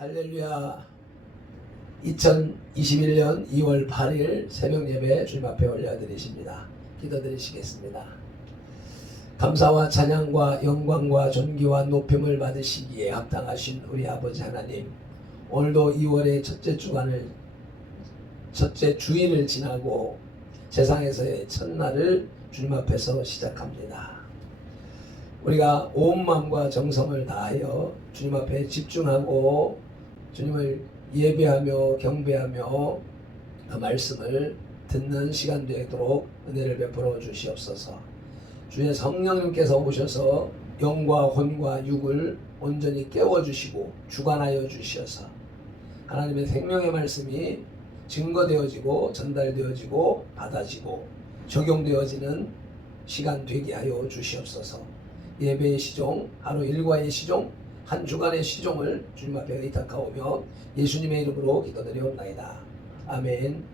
할렐루야 2021년 2월 8일 새벽 예배 주님 앞에 올려드리십니다. 기도드리시겠습니다. 감사와 찬양과 영광과 존귀와 높임을 받으시기에 합당하신 우리 아버지 하나님 오늘도 2월의 첫째 주간을 첫째 주일을 지나고 세상에서의 첫날을 주님 앞에서 시작합니다. 우리가 온 마음과 정성을 다하여 주님 앞에 집중하고 주님을 예배하며 경배하며 그 말씀을 듣는 시간 되도록 은혜를 베풀어 주시옵소서. 주의 성령님께서 오셔서 영과 혼과 육을 온전히 깨워 주시고 주관하여 주셔서 하나님의 생명의 말씀이 증거되어지고 전달되어지고 받아지고 적용되어지는 시간 되게 하여 주시옵소서. 예배의 시종, 하루 일과의 시종, 한 주간의 시종을 주님 앞에 의탁하오며 예수님의 이름으로 기도드리옵나이다. 아멘.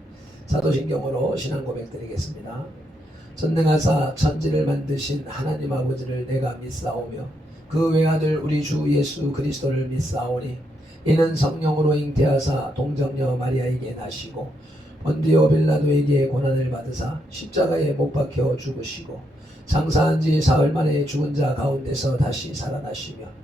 사도신경으로 신앙 고백 드리겠습니다. 전능하사 천지를 만드신 하나님 아버지를 내가 믿사오며 그 외아들 우리 주 예수 그리스도를 믿사오니 이는 성령으로 잉태하사 동정녀 마리아에게 나시고 본디오 빌라도에게 고난을 받으사 십자가에 못 박혀 죽으시고 장사한 지 사흘 만에 죽은 자 가운데서 다시 살아나시며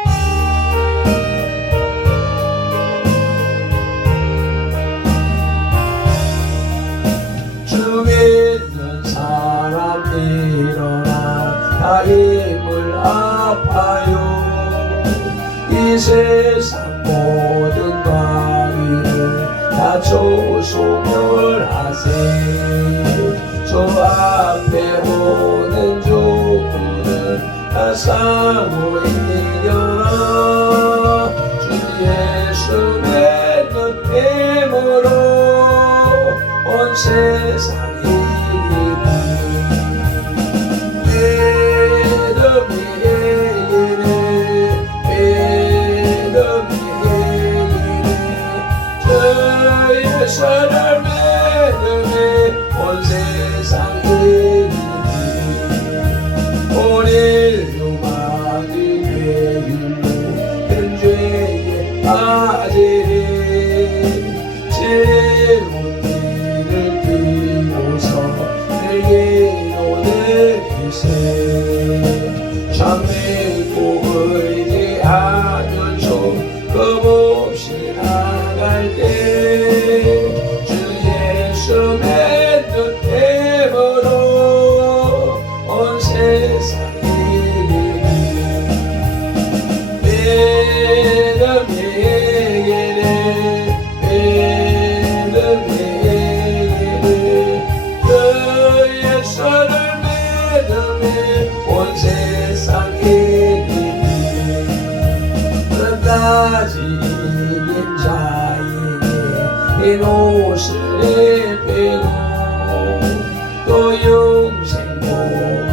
믿는 사람 일어나 다 힘을 아파요. 이 세상 모든 과일을 다 조소멸하세 저 앞에 오는 조구는 다이 이 옷을 입히고 또 영생복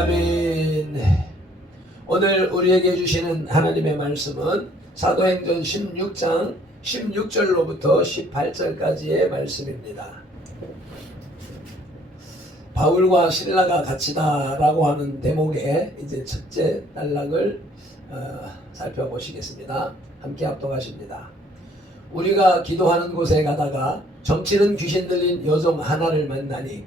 아멘 오늘 우리에게 주시는 하나님의 말씀은 사도행전 16장 16절로부터 18절까지의 말씀입니다. 바울과 신라가 같이다라고 하는 대목의 이제 첫째 단락을 어, 살펴보시겠습니다. 함께 합독하십니다. 우리가 기도하는 곳에 가다가 정치는 귀신 들린 여종 하나를 만나니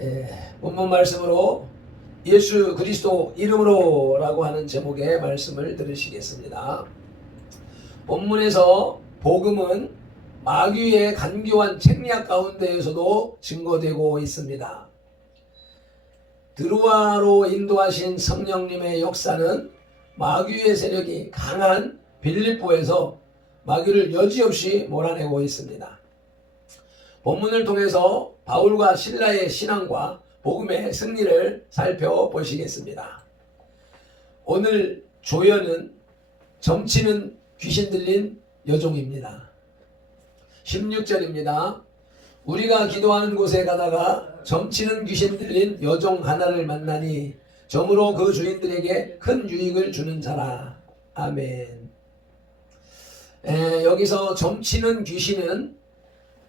에, 본문 말씀으로 예수 그리스도 이름으로라고 하는 제목의 말씀을 들으시겠습니다. 본문에서 복음은 마귀의 간교한 책략 가운데에서도 증거되고 있습니다. 드루아로 인도하신 성령님의 역사는 마귀의 세력이 강한 빌립보에서 마귀를 여지없이 몰아내고 있습니다. 본문을 통해서 바울과 신라의 신앙과 복음의 승리를 살펴보시겠습니다. 오늘 조연은 점치는 귀신 들린 여종입니다. 16절입니다. 우리가 기도하는 곳에 가다가 점치는 귀신 들린 여종 하나를 만나니 점으로 그 주인들에게 큰 유익을 주는 자라. 아멘. 에, 여기서 점치는 귀신은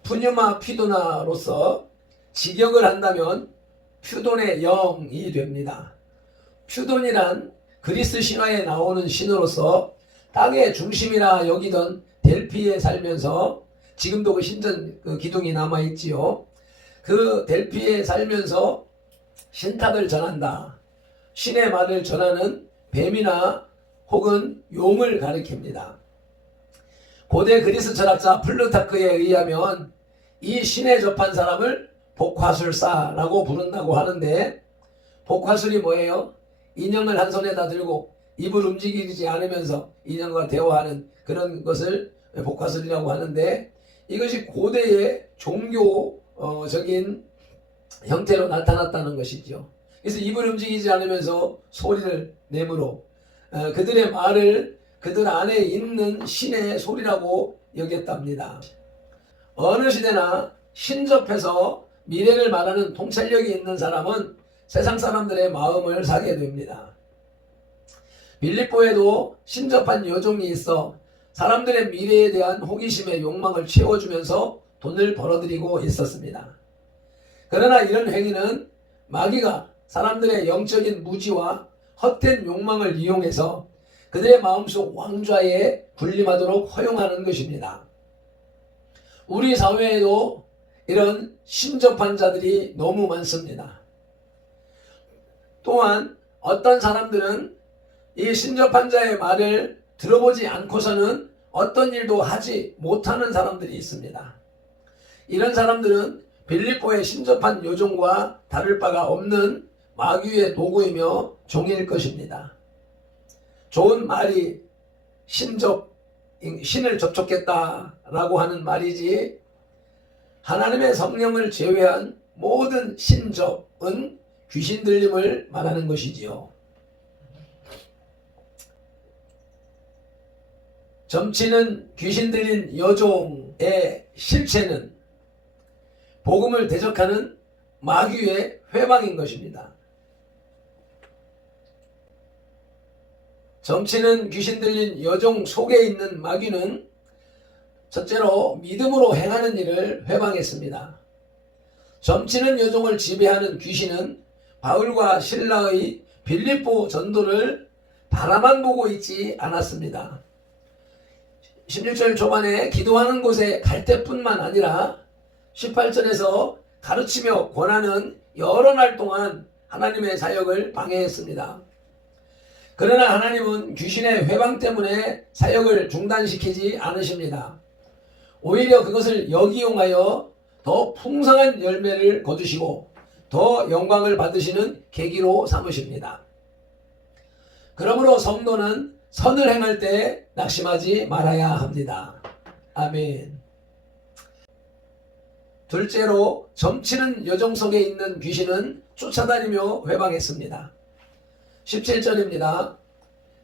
푸뉴마 피도나로서 직역을 한다면 퓨돈의 영이 됩니다. 퓨돈이란 그리스 신화에 나오는 신으로서 땅의 중심이라 여기던 델피에 살면서 지금도 그 신전 그 기둥이 남아 있지요. 그 델피에 살면서 신탁을 전한다. 신의 말을 전하는 뱀이나 혹은 용을 가리킵니다. 고대 그리스 철학자 플루타크에 의하면 이 신에 접한 사람을 복화술사라고 부른다고 하는데 복화술이 뭐예요? 인형을 한 손에다 들고 입을 움직이지 않으면서 인형과 대화하는 그런 것을 복화술이라고 하는데 이것이 고대의 종교적인 형태로 나타났다는 것이죠. 그래서 입을 움직이지 않으면서 소리를 내므로 어, 그들의 말을 그들 안에 있는 신의 소리라고 여겼답니다. 어느 시대나 신접해서 미래를 말하는 통찰력이 있는 사람은 세상 사람들의 마음을 사게 됩니다. 빌립보에도 신접한 여종이 있어 사람들의 미래에 대한 호기심의 욕망을 채워주면서 돈을 벌어들이고 있었습니다. 그러나 이런 행위는 마귀가 사람들의 영적인 무지와 헛된 욕망을 이용해서 그들의 마음속 왕좌에 군림하도록 허용하는 것입니다. 우리 사회에도 이런 신접한 자들이 너무 많습니다. 또한 어떤 사람들은 이 신접한 자의 말을 들어보지 않고서는 어떤 일도 하지 못하는 사람들이 있습니다. 이런 사람들은 빌립보의 신접한 요종과 다를 바가 없는 마귀의 도구이며 종일 것입니다. 좋은 말이 신접, 신을 접촉했다라고 하는 말이지 하나님의 성령을 제외한 모든 신접은 귀신 들림을 말하는 것이지요. 점치는 귀신 들린 여종의 실체는 복음을 대적하는 마귀의 회방인 것입니다. 점치는 귀신 들린 여종 속에 있는 마귀는 첫째로 믿음으로 행하는 일을 회방했습니다. 점치는 여종을 지배하는 귀신은 바울과 신라의 빌립보 전도를 바라만 보고 있지 않았습니다. 16절 초반에 기도하는 곳에 갈 때뿐만 아니라 18절에서 가르치며 권하는 여러 날 동안 하나님의 사역을 방해했습니다. 그러나 하나님은 귀신의 회방 때문에 사역을 중단시키지 않으십니다. 오히려 그것을 역이용하여 더 풍성한 열매를 거두시고 더 영광을 받으시는 계기로 삼으십니다. 그러므로 성도는 선을 행할 때 낙심하지 말아야 합니다. 아멘. 둘째로 점치는 여정 속에 있는 귀신은 쫓아다니며 회방했습니다. 17절입니다.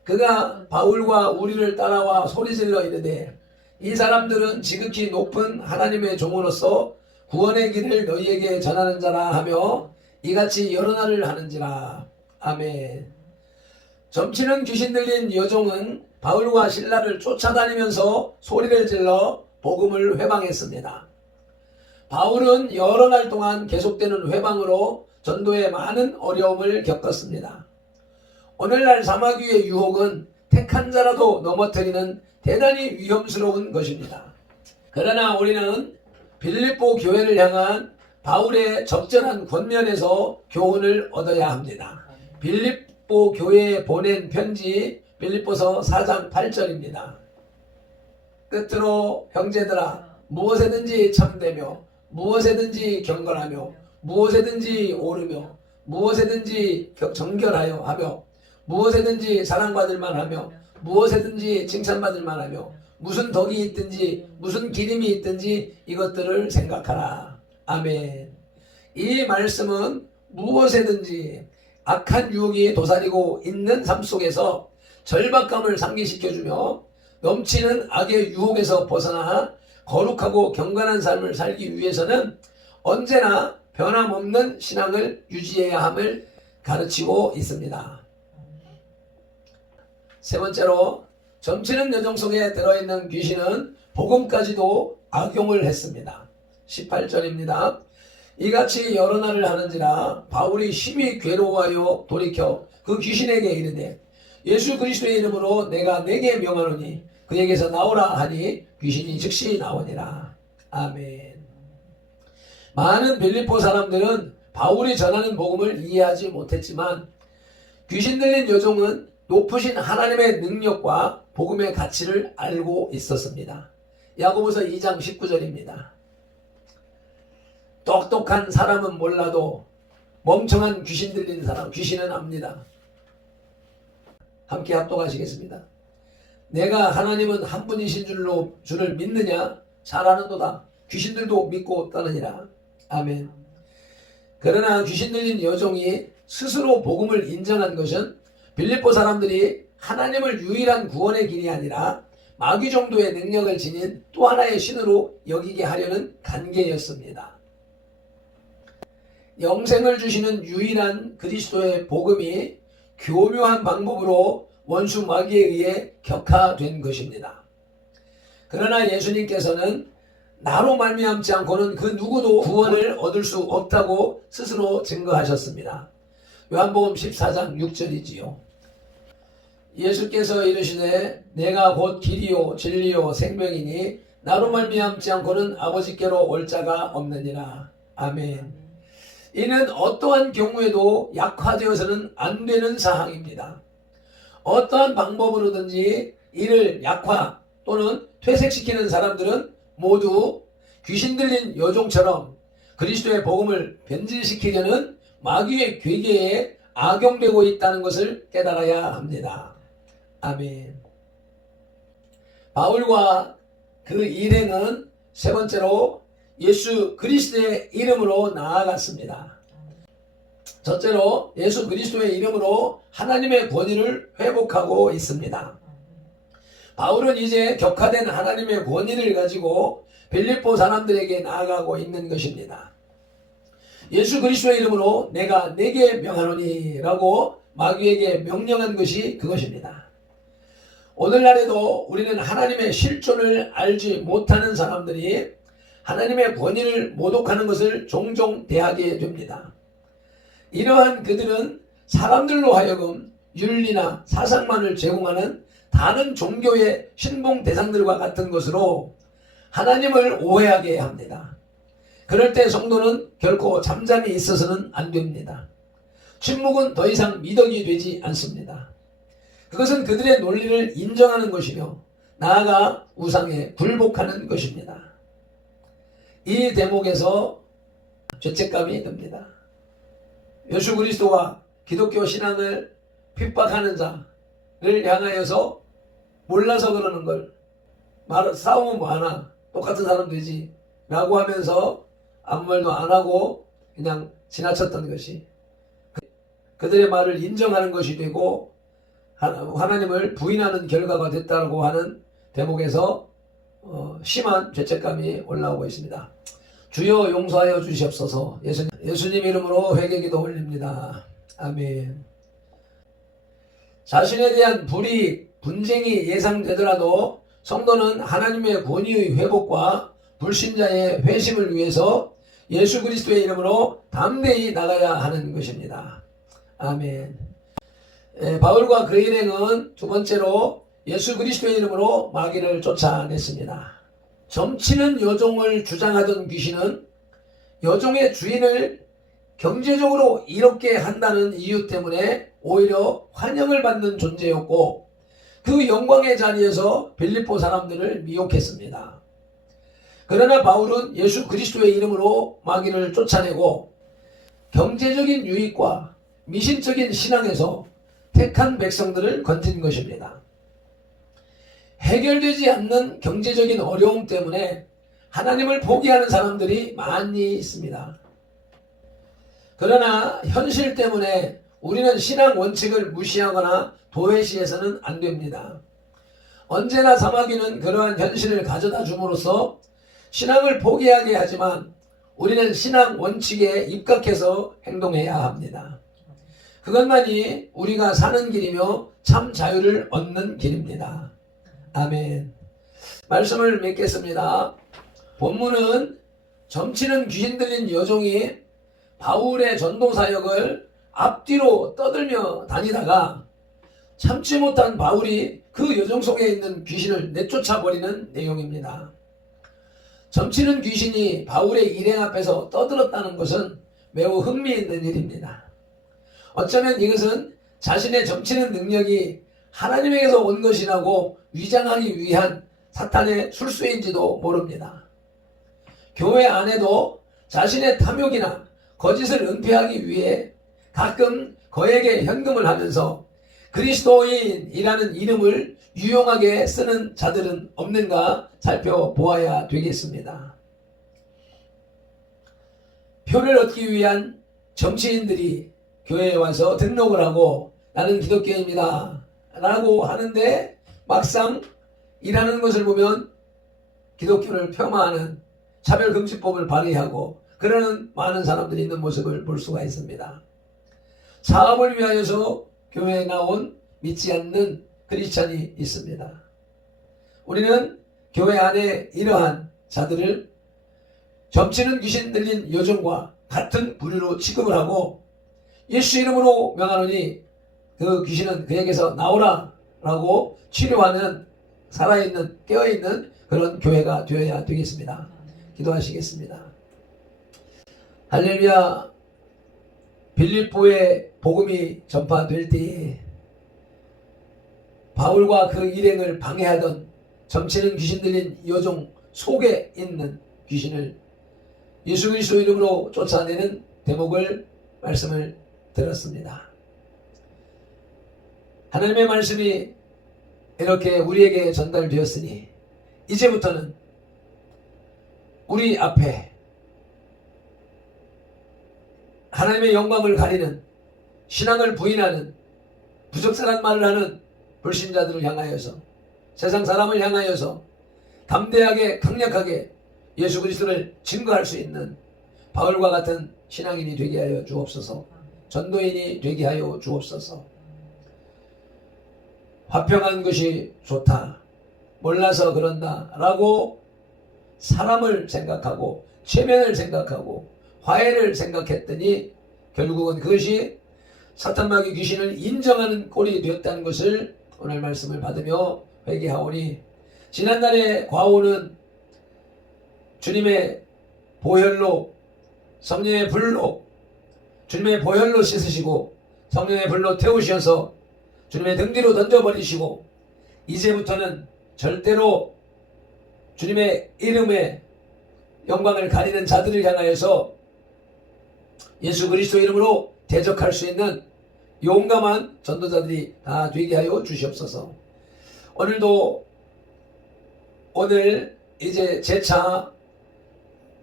그가 바울과 우리를 따라와 소리질러 이르되 이 사람들은 지극히 높은 하나님의 종으로서 구원의 길을 너희에게 전하는 자라 하며 이같이 여러 날을 하는지라. 아멘. 점치는 귀신 들린 여종은 바울과 신라를 쫓아다니면서 소리를 질러 복음을 회방했습니다. 바울은 여러 날 동안 계속되는 회방으로 전도에 많은 어려움을 겪었습니다. 오늘날 사마귀의 유혹은 택한 자라도 넘어뜨리는 대단히 위험스러운 것입니다. 그러나 우리는 빌립보 교회를 향한 바울의 적절한 권면에서 교훈을 얻어야 합니다. 빌립보 교회에 보낸 편지 빌립보서 4장 8절입니다. 끝으로 형제들아 무엇에든지 참되며 무엇에든지 경건하며 무엇에든지 오르며 무엇에든지 겨- 정결하여 하며 무엇에든지 사랑받을 만하며 무엇에든지 칭찬받을 만하며 무슨 덕이 있든지 무슨 기림이 있든지 이것들을 생각하라. 아멘. 이 말씀은 무엇에든지 악한 유혹이 도사리고 있는 삶 속에서 절박감을 상기시켜주며 넘치는 악의 유혹에서 벗어나 거룩하고 경건한 삶을 살기 위해서는 언제나 변함없는 신앙을 유지해야 함을 가르치고 있습니다. 세 번째로 점치는 여정 속에 들어있는 귀신은 복음까지도 악용을 했습니다. 18절입니다. 이같이 여러 날을 하는지라 바울이 심히 괴로워하여 돌이켜 그 귀신에게 이르되 예수 그리스도의 이름으로 내가 내게 명하노니 그에게서 나오라 하니 귀신이 즉시 나오니라. 아멘. 많은 빌립보 사람들은 바울이 전하는 복음을 이해하지 못했지만 귀신 들린 여종은 높으신 하나님의 능력과 복음의 가치를 알고 있었습니다. 야고보서 2장 19절입니다. 똑똑한 사람은 몰라도 멍청한 귀신 들린 사람, 귀신은 압니다. 함께 합독하시겠습니다. 내가 하나님은 한 분이신 줄로 줄을 믿느냐? 잘 아는도다. 귀신들도 믿고 떠느니라. 아멘. 그러나 귀신 들린 여종이 스스로 복음을 인정한 것은 빌립보 사람들이 하나님을 유일한 구원의 길이 아니라 마귀 정도의 능력을 지닌 또 하나의 신으로 여기게 하려는 간계였습니다. 영생을 주시는 유일한 그리스도의 복음이 교묘한 방법으로 원수 마귀에 의해 격화된 것입니다. 그러나 예수님께서는 나로 말미암지 않고는 그 누구도 구원을 얻을 수 없다고 스스로 증거하셨습니다. 요한복음 14장 6절이지요. 예수께서 이르시되 내가 곧 길이요 진리요 생명이니 나로 말미암지 않고는 아버지께로 올 자가 없느니라. 아멘. 이는 어떠한 경우에도 약화되어서는 안 되는 사항입니다. 어떠한 방법으로든지 이를 약화 또는 퇴색시키는 사람들은 모두 귀신 들린 여종처럼 그리스도의 복음을 변질시키려는 마귀의 괴계에 악용되고 있다는 것을 깨달아야 합니다. 아멘. 바울과 그 일행은 세 번째로 예수 그리스도의 이름으로 나아갔습니다. 첫째로 예수 그리스도의 이름으로 하나님의 권위를 회복하고 있습니다. 바울은 이제 격화된 하나님의 권위를 가지고 빌립보 사람들에게 나아가고 있는 것입니다. 예수 그리스도의 이름으로 내가 내게 명하노니라고 마귀에게 명령한 것이 그것입니다. 오늘날에도 우리는 하나님의 실존을 알지 못하는 사람들이 하나님의 권위를 모독하는 것을 종종 대하게 됩니다. 이러한 그들은 사람들로 하여금 윤리나 사상만을 제공하는 다른 종교의 신봉 대상들과 같은 것으로 하나님을 오해하게 합니다. 그럴 때 성도는 결코 잠잠히 있어서는 안 됩니다. 침묵은 더 이상 미덕이 되지 않습니다. 그것은 그들의 논리를 인정하는 것이며 나아가 우상에 굴복하는 것입니다. 이 대목에서 죄책감이 듭니다. 예수 그리스도와 기독교 신앙을 핍박하는 자를 향하여서 몰라서 그러는 걸 말, 싸우면 뭐하나 똑같은 사람 되지 라고 하면서 아무 말도 안 하고 그냥 지나쳤던 것이 그- 그들의 말을 인정하는 것이 되고 하- 하나님을 부인하는 결과가 됐다고 하는 대목에서 어, 심한 죄책감이 올라오고 있습니다. 주여 용서하여 주시옵소서 예수님, 예수님 이름으로 회개기도 올립니다. 아멘. 자신에 대한 불이익, 분쟁이 예상되더라도 성도는 하나님의 권위의 회복과 불신자의 회심을 위해서 예수 그리스도의 이름으로 담대히 나가야 하는 것입니다. 아멘. 에, 바울과 그 일행은 두 번째로 예수 그리스도의 이름으로 마귀를 쫓아냈습니다. 점치는 여종을 주장하던 귀신은 여종의 주인을 경제적으로 이롭게 한다는 이유 때문에 오히려 환영을 받는 존재였고 그 영광의 자리에서 빌립보 사람들을 미혹했습니다. 그러나 바울은 예수 그리스도의 이름으로 마귀를 쫓아내고 경제적인 유익과 미신적인 신앙에서 택한 백성들을 건진 것입니다. 해결되지 않는 경제적인 어려움 때문에 하나님을 포기하는 사람들이 많이 있습니다. 그러나 현실 때문에 우리는 신앙 원칙을 무시하거나 도외시해서는 안 됩니다. 언제나 사마귀는 그러한 현실을 가져다 줌으로써 신앙을 포기하게 하지만 우리는 신앙 원칙에 입각해서 행동해야 합니다. 그것만이 우리가 사는 길이며 참 자유를 얻는 길입니다. 아멘. 말씀을 맺겠습니다. 본문은 점치는 귀신 들린 여종이 바울의 전도 사역을 앞뒤로 떠들며 다니다가 참지 못한 바울이 그 여종 속에 있는 귀신을 내쫓아 버리는 내용입니다. 점치는 귀신이 바울의 일행 앞에서 떠들었다는 것은 매우 흥미있는 일입니다. 어쩌면 이것은 자신의 점치는 능력이 하나님에게서 온 것이라고 위장하기 위한 사탄의 술수인지도 모릅니다. 교회 안에도 자신의 탐욕이나 거짓을 은폐하기 위해 가끔 거액의 현금을 하면서 그리스도인이라는 이름을 유용하게 쓰는 자들은 없는가 살펴보아야 되겠습니다. 표를 얻기 위한 정치인들이 교회에 와서 등록을 하고 나는 기독교인입니다. 라고 하는데 막상 일하는 것을 보면 기독교를 폄하하는 차별금지법을 발의하고 그러는 많은 사람들이 있는 모습을 볼 수가 있습니다. 사업을 위하여서 교회에 나온 믿지 않는 크리스찬이 있습니다. 우리는 교회 안에 이러한 자들을 점치는 귀신 들린 여종과 같은 부류로 취급을 하고 예수 이름으로 명하노니 그 귀신은 그에게서 나오라 라고 치료하는 살아있는 깨어있는 그런 교회가 되어야 되겠습니다. 기도하시겠습니다. 할렐루야 빌립보의 복음이 전파될 때에 바울과 그 일행을 방해하던 점치는 귀신 들린 여종 속에 있는 귀신을 예수 그리스도 이름으로 쫓아내는 대목을 말씀을 들었습니다. 하나님의 말씀이 이렇게 우리에게 전달되었으니 이제부터는 우리 앞에 하나님의 영광을 가리는 신앙을 부인하는 부적절한 말을 하는 불신자들을 향하여서 세상 사람을 향하여서 담대하게 강력하게 예수 그리스도를 증거할 수 있는 바울과 같은 신앙인이 되게 하여 주옵소서 전도인이 되게 하여 주옵소서. 화평한 것이 좋다. 몰라서 그런다. 라고 사람을 생각하고 체면을 생각하고 화해를 생각했더니 결국은 그것이 사탄마귀 귀신을 인정하는 꼴이 되었다는 것을 오늘 말씀을 받으며 회개하오니 지난날의 과오는 주님의 보혈로 성령의 불로 주님의 보혈로 씻으시고 성령의 불로 태우셔서 주님의 등 뒤로 던져버리시고 이제부터는 절대로 주님의 이름에 영광을 가리는 자들을 향하여서 예수 그리스도 이름으로 대적할 수 있는 용감한 전도자들이 다 되게 하여 주시옵소서. 오늘도 오늘 이제 제차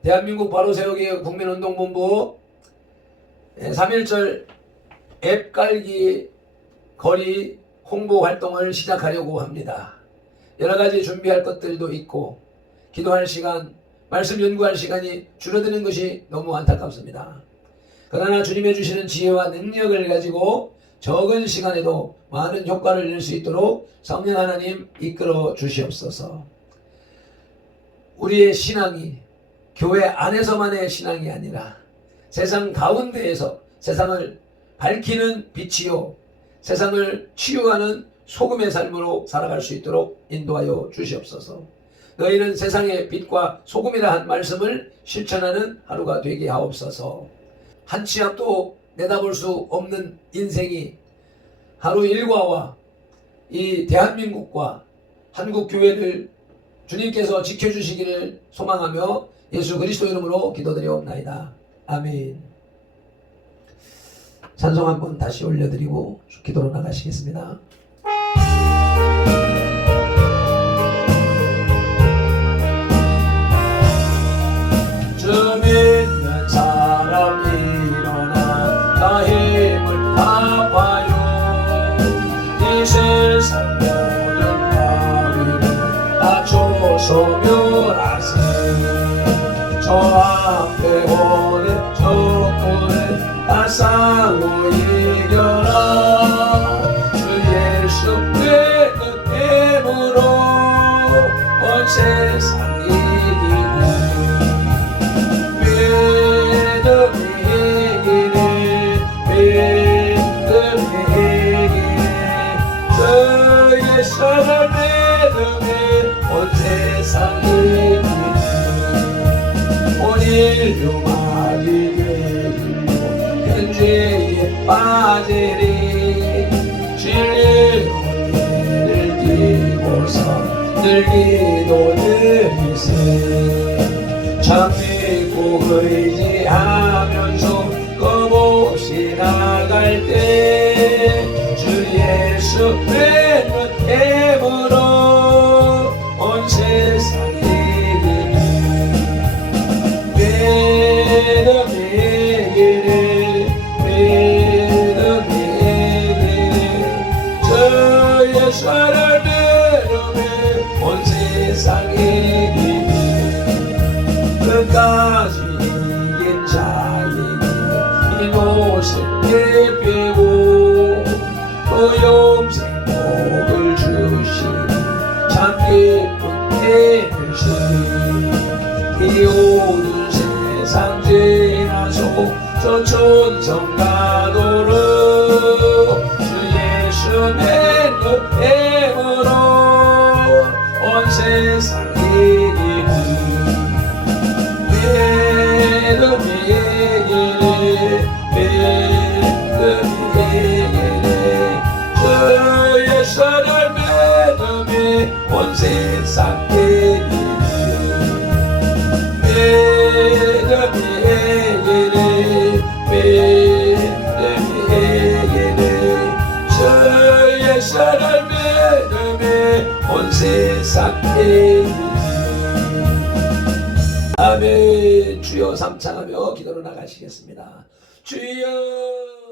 대한민국 바로 세우기 국민운동본부 3.1절 앱 깔기 거리 홍보 활동을 시작하려고 합니다. 여러 가지 준비할 것들도 있고 기도할 시간, 말씀 연구할 시간이 줄어드는 것이 너무 안타깝습니다. 그러나 주님의 주시는 지혜와 능력을 가지고 적은 시간에도 많은 효과를 낼 수 있도록 성령 하나님 이끌어 주시옵소서. 우리의 신앙이 교회 안에서만의 신앙이 아니라 세상 가운데에서 세상을 밝히는 빛이요 세상을 치유하는 소금의 삶으로 살아갈 수 있도록 인도하여 주시옵소서. 너희는 세상의 빛과 소금이라 한 말씀을 실천하는 하루가 되게 하옵소서. 한치 앞도 내다볼 수 없는 인생이 하루 일과와 이 대한민국과 한국 교회를 주님께서 지켜주시기를 소망하며 예수 그리스도 이름으로 기도드리옵나이다. 아멘. 찬송 한번 다시 올려드리고 기도로 나가시겠습니다. 적군 아멘 주여 삼창하며 기도로 나가시겠습니다. 주여